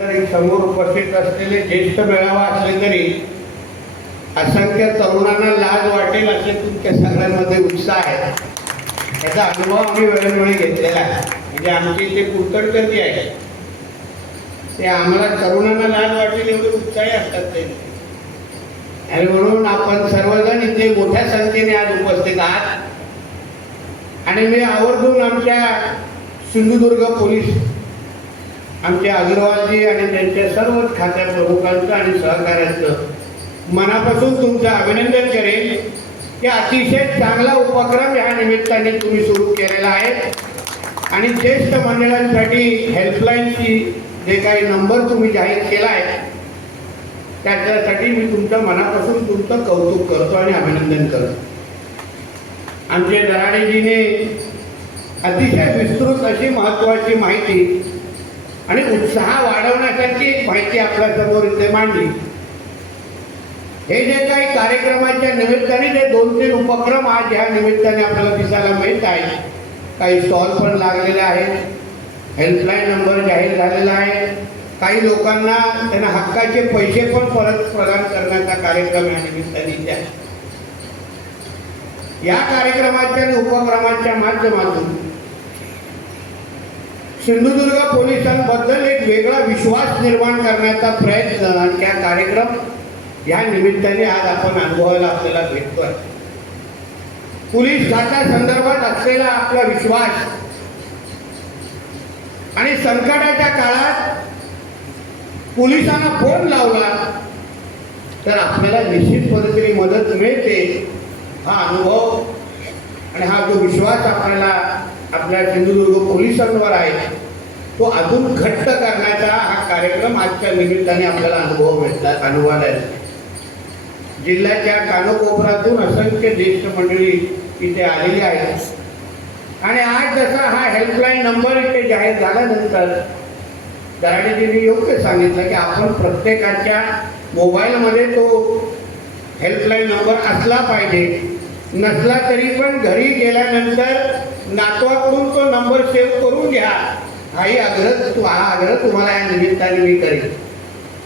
समोर उपस्थित असलेले ज्येष्ठ मेळावा असले तरी असंख्य तरुणांना लाज वाटेल असे तुमच्या सगळ्यांमध्ये उत्साह आहे. याचा अनुभव आम्ही वेळोवेळी घेतलेला आहे. म्हणजे आमची इथे कुलकर्णी आहे ते आम्हाला तरुणांना लाज वाटेल एवढे उत्साही असतात ते. आणि म्हणून आपण सर्वजण इथे मोठ्या संख्येने आज उपस्थित आहात. आणि मी आवर्जून आमच्या सिंधुदुर्ग पोलीस आमचे अग्रवालजी आणि त्यांच्या सर्व खात्या प्रमुखांचं आणि सहकार्यांचं मनापासून तुमचं अभिनंदन करेन की अतिशय चांगला उपक्रम ह्या निमित्ताने तुम्ही सुरू केलेला आहे. आणि ज्येष्ठ मंडळांसाठी हेल्पलाईनची जे काही नंबर तुम्ही जाहीर केला आहे त्याच्यासाठी मी तुमच्या मनापासून तुमचं कौतुक करतो आणि अभिनंदन करतो. आमचे दराडेजीने अतिशय विस्तृत अशी महत्त्वाची माहिती आणि उत्साह वाढवण्यासाठी एक माहिती आपल्यासमोर इथे मांडली. हे जे काही कार्यक्रमाच्या निमित्ताने जे 2-3 उपक्रम आज ह्या निमित्ताने आपल्याला दिसायला मिळत आहे. काही स्टॉल पण लागलेले आहेत, हेल्पलाईन नंबर जाहीर झालेला आहे, काही लोकांना त्यांना हक्काचे पैसे पण परत प्रदान करण्याचा कार्यक्रम या निमित्ताने आहे. या कार्यक्रमाच्या आणि उपक्रमाच्या माध्यमातून सिंधुदुर्ग पोलिसांबद्दल एक वेगळा विश्वास निर्माण करण्याचा प्रयत्न आणि त्या कार्यक्रम या निमित्ताने आज आपण अनुभवायला आपल्याला भेटतोय. पोलीस खात्यासंदर्भात असलेला आपला विश्वास आणि संकटाच्या काळात पोलिसांना फोन लावला तर आपल्याला निश्चित पद्धतीने मदत मिळते. हा अनुभव आणि हा जो विश्वास आपल्याला आपल्या सिंधुदुर्ग पोलिसांवर आहे तो अजून घट्ट करण्याचा हा कार्यक्रम आजच्या निमित्ताने आपल्याला अनुभवायला आहे. जिल्ह्याच्या कानकोपऱ्यातून असंख्य ज्येष्ठ मंडळी इथे आलेली आहेत. आणि आज जसा हा हेल्पलाईन नंबर इथे जाहीर झाल्यानंतर दराडेजींनी योग्य सांगितलं की आपण प्रत्येकाच्या मोबाईलमध्ये तो हेल्पलाईन नंबर असला पाहिजे. नसला तरी पण घरी गेल्यानंतर नातवाकडून तो नंबर सेव्ह करून घ्या. हा आग्रह तुम्हाला या निमित्ताने मी करेन.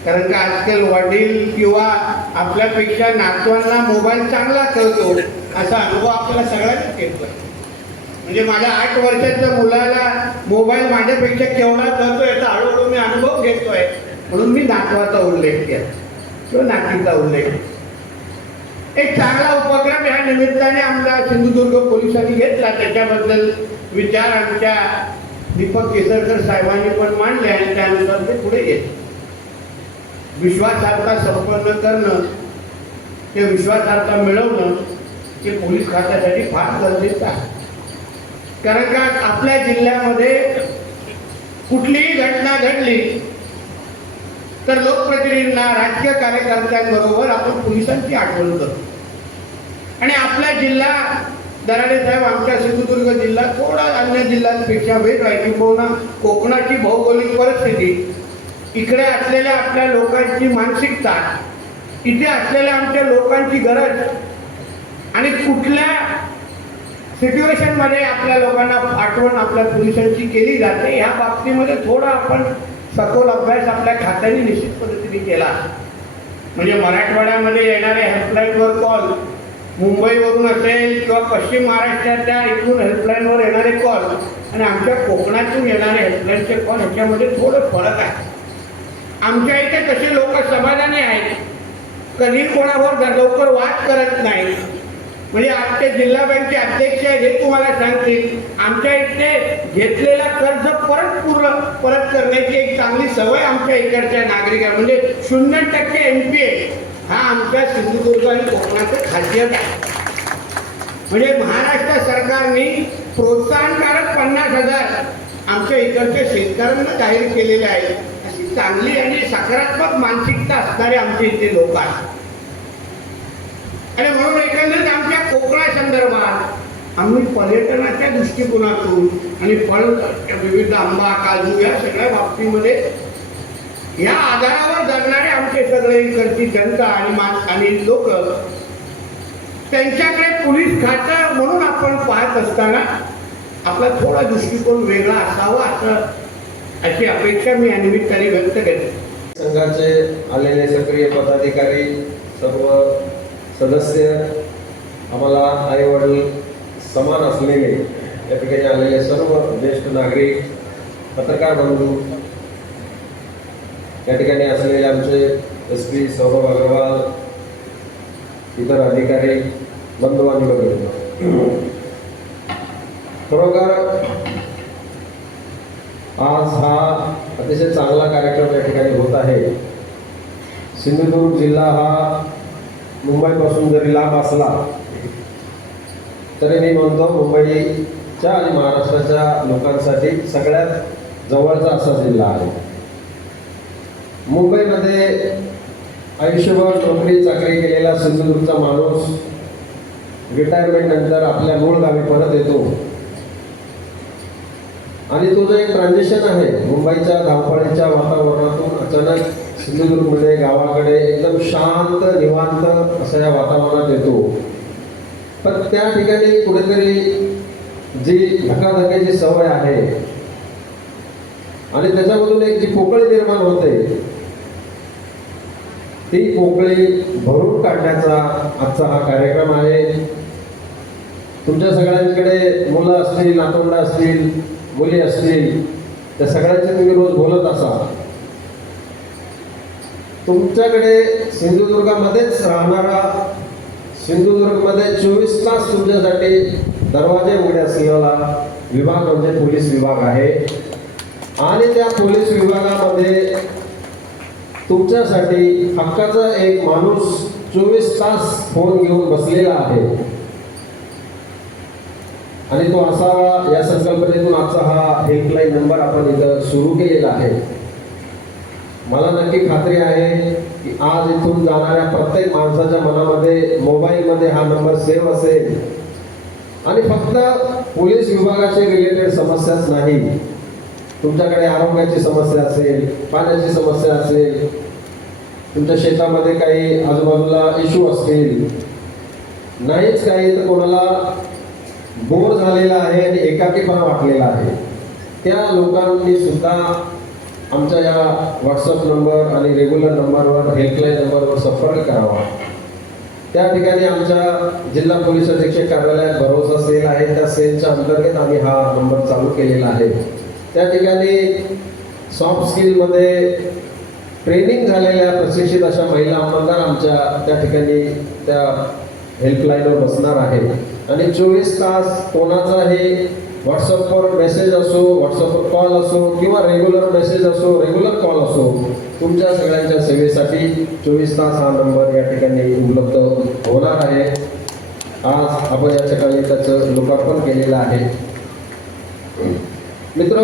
कारण का आजकाल वडील किंवा आपल्यापेक्षा नातवांना मोबाईल चांगला कळतो असा अनुभव आपल्याला सगळ्यांनाच येतो. म्हणजे माझ्या 8 वर्षाच्या मुलाला मोबाईल माझ्यापेक्षा केवढा कळतो याचा हळूहळू मी अनुभव घेतोय. म्हणून मी नातवाचा उल्लेख केला किंवा नातीचा उल्लेख. एक चांगला उपक्रम ह्या निमित्ताने आमच्या सिंधुदुर्ग पोलिसांनी घेतला. त्याच्याबद्दल विचार आमच्या दीपक केसरकर साहेबांनी पण मांडले आणि त्यानुसार ते पुढे गेले. विश्वासार्हता संपन्न करणं ते विश्वासार्हता मिळवणं हे पोलीस खात्यासाठी फार गरजेचं आहे. कारण का आपल्या जिल्ह्यामध्ये कुठलीही घटना घडली तर लोकप्रतिनिधींना राजकीय कार्यकर्त्यांबरोबर आपण पोलिसांची आठवण करतो. आणि आपला जिल्हा दराडे साहेब आमच्या सिंधुदुर्ग जिल्हा थोडा अन्य जिल्ह्यांपेक्षा वेगळा आहे. किंवा कोकणाची भौगोलिक परिस्थिती, इकडे असलेल्या आपल्या लोकांची मानसिकता, इथे असलेल्या आमच्या लोकांची गरज आणि कुठल्या सिच्युएशनमध्ये आपल्या लोकांना आठवण आपल्या पोलिसांची केली जाते ह्या बाबतीमध्ये थोडा आपण सखोल अभ्यास आपल्या खात्याने निश्चित पद्धतीने केला. म्हणजे मराठवाड्यामध्ये येणारे हेल्पलाईनवर कॉल, मुंबईवरून असेल किंवा पश्चिम महाराष्ट्राच्या इथून हेल्पलाईनवर येणारे कॉल आणि आमच्या कोकणातून येणारे हेल्पलाईनचे कॉल ह्याच्यामध्ये थोडं फरक आहे. आमच्या इथे कसे लोक समाधानी आहेत, कधी कोणावर लवकर वाद करत नाही. म्हणजे आजचे जिल्हा बँकचे अध्यक्ष हे तुम्हाला सांगतील आमच्या इथे घेतलेला कर्ज परत करण्याची एक चांगली सवय आमच्या इकडच्या नागरिकांना म्हणजे 0% NPA हा आमच्या सिंधुदुर्ग आणि कोकणाचं खासियत आहे. म्हणजे महाराष्ट्र सरकारने प्रोत्साहनकारक 50,000 आमच्या इकडच्या शेतकऱ्यांना जाहीर केलेले आहे. अशी चांगली आणि सकारात्मक मानसिकता असणारे आमचे इथे लोक आहेत. आणि म्हणून एकंदरीत आमच्या कोकणासंदर्भात आम्ही पर्यटनाच्या दृष्टिकोनातून आणि फळ विविध आंबा काजू या सगळ्या बाबतीमध्ये या आधारावर जगणारे आमचे सगळे इकडची जनता आणि लोक त्यांच्याकडे पोलीस खातं म्हणून आपण पाहत असताना आपला थोडा दृष्टिकोन वेगळा असावा अशी अपेक्षा मी या निमित्ताने व्यक्त करते. मतदारसंघाचे आलेले सक्रिय पदाधिकारी, सर्व सदस्य, आम्हाला आई वडील समान असलेले या ठिकाणी आलेले सर्व ज्येष्ठ नागरिक, पत्रकार बंधू, या ठिकाणी असलेले आमचे SP सौरभ अग्रवाल, इतर अधिकारी, बंधू आणि भगिनी, खरोखर आज हा अतिशय चांगला कार्यक्रम या ठिकाणी होत आहे. सिंधुदुर्ग जिल्हा हा मुंबईपासून जरी लांब असला तरी मी म्हणतो मुंबईच्या आणि महाराष्ट्राच्या लोकांसाठी सगळ्यात जवळचा असा जिल्हा आहे. मुंबईमध्ये आयुष्यभर नोकरी चाकरी केलेला सिंधुदुर्गचा माणूस रिटायरमेंट नंतर आपल्या मूळ गावी परत येतो आणि तो जो एक ट्रान्झिशन आहे मुंबईच्या धावपळीच्या वातावरणातून अचानक सिंधुदुर्गमध्ये गावाकडे एकदम शांत निवांत अशा या वातावरणात येतो. पण त्या ठिकाणी कुठेतरी जी धकाधकीची सवय आहे आणि त्याच्यामधून एक जी पोकळी निर्माण होते, ती पोकळी भरून काढण्याचा आजचा हा कार्यक्रम आहे. तुमच्या सगळ्यांकडे मुलं असतील, नातवंड असतील, मुली असतील, त्या सगळ्यांचे तुम्ही रोज बोलत असाल. तुमच्याकडे सिंधुदुर्गामध्येच राहणारा, सिंधुदुर्गमध्ये 24 तास तुमच्यासाठी दरवाजे उघडे असलेला विभाग म्हणजे पोलीस विभाग आहे. आणि त्या पोलीस विभागामध्ये तुमच्यासाठी हक्काचा एक माणूस 24 तास फोन घेऊन बसलेला आहे आणि तो असावा या संकल्पनेतून आजचा हा हेल्पलाईन नंबर आपण इथं सुरू केलेला आहे. मला नक्की खात्री आहे की आज इथून जाणाऱ्या प्रत्येक माणसाच्या मनामध्ये मोबाईलमध्ये हा नंबर सेव्ह असेल आणि फक्त पोलीस विभागाशी रिलेटेड समस्याच नाही, तुमच्याकडे आरोग्याची समस्या असेल, पाण्याची समस्या असेल, तुमच्या शेतामध्ये काही आजूबाजूला इश्यू असतील, नाहीच काही तर कोणाला बोर झालेला आहे आणि एकाकीपणा वाटलेला आहे, त्या लोकांनी सुद्धा आमच्या या व्हॉट्सअप नंबर आणि रेग्युलर नंबरवर, हेल्पलाईन नंबरवर संपर्क करावा. त्या ठिकाणी आमच्या जिल्हा पोलीस अधीक्षक कार्यालयात भरोसा सेल आहे, त्या सेलच्या अंतर्गत आम्ही हा नंबर चालू केलेला आहे. त्या ठिकाणी सॉफ्ट स्किलमध्ये ट्रेनिंग झालेल्या प्रशिक्षित अशा महिला अंमलदार आमच्या त्या ठिकाणी त्या हेल्पलाईनवर बसणार आहे आणि 24 तास कोणाचाही व्हॉट्सअपवर मेसेज असो, व्हॉट्सअपवर कॉल असो किंवा रेग्युलर मेसेज असो, रेग्युलर कॉल असो, तुमच्या सगळ्यांच्या सेवेसाठी 24 तास हा नंबर या ठिकाणी उपलब्ध होणार आहे. आज आपण या ठिकाणी त्याचं लोकार्पण केलेलं आहे. मित्र,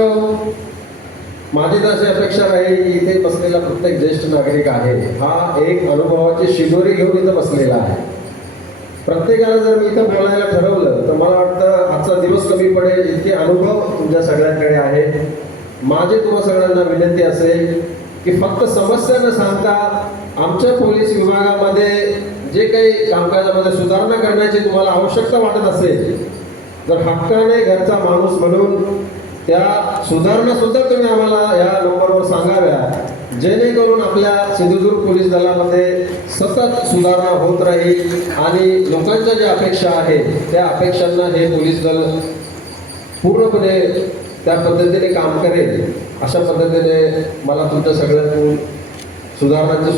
माझी तर अशी अपेक्षा आहे की इथे बसलेला प्रत्येक ज्येष्ठ नागरिक आहे हा एक अनुभवाची शिदोरी घेऊन इथं बसलेला आहे. प्रत्येकाला जर मी इथं बोलायला ठरवलं तर मला वाटतं आजचा दिवस कमी पडेल, इतके अनुभव तुमच्या सगळ्यांकडे आहे. माझी तुम्हा सगळ्यांना विनंती असेल की फक्त समस्या न सांगता आमच्या पोलीस विभागामध्ये जे काही कामकाजामध्ये सुधारणा करण्याची तुम्हाला आवश्यकता वाटत असेल, जर हक्काने घरचा माणूस म्हणून त्या सुधारणा सुद्धा तुम्ही आम्हाला या नंबरवर सांगाव्या, जेणेकरून आपल्या सिंधुदुर्ग पोलीस दलामध्ये सतत सुधारणा होत राहील आणि लोकांच्या ज्या अपेक्षा आहेत त्या अपेक्षांना हे पोलीस दल पूर्णपणे त्या पद्धतीने काम करेल. अशा पद्धतीने मला तुमच्या सगळ्यांकडून सुधारणांची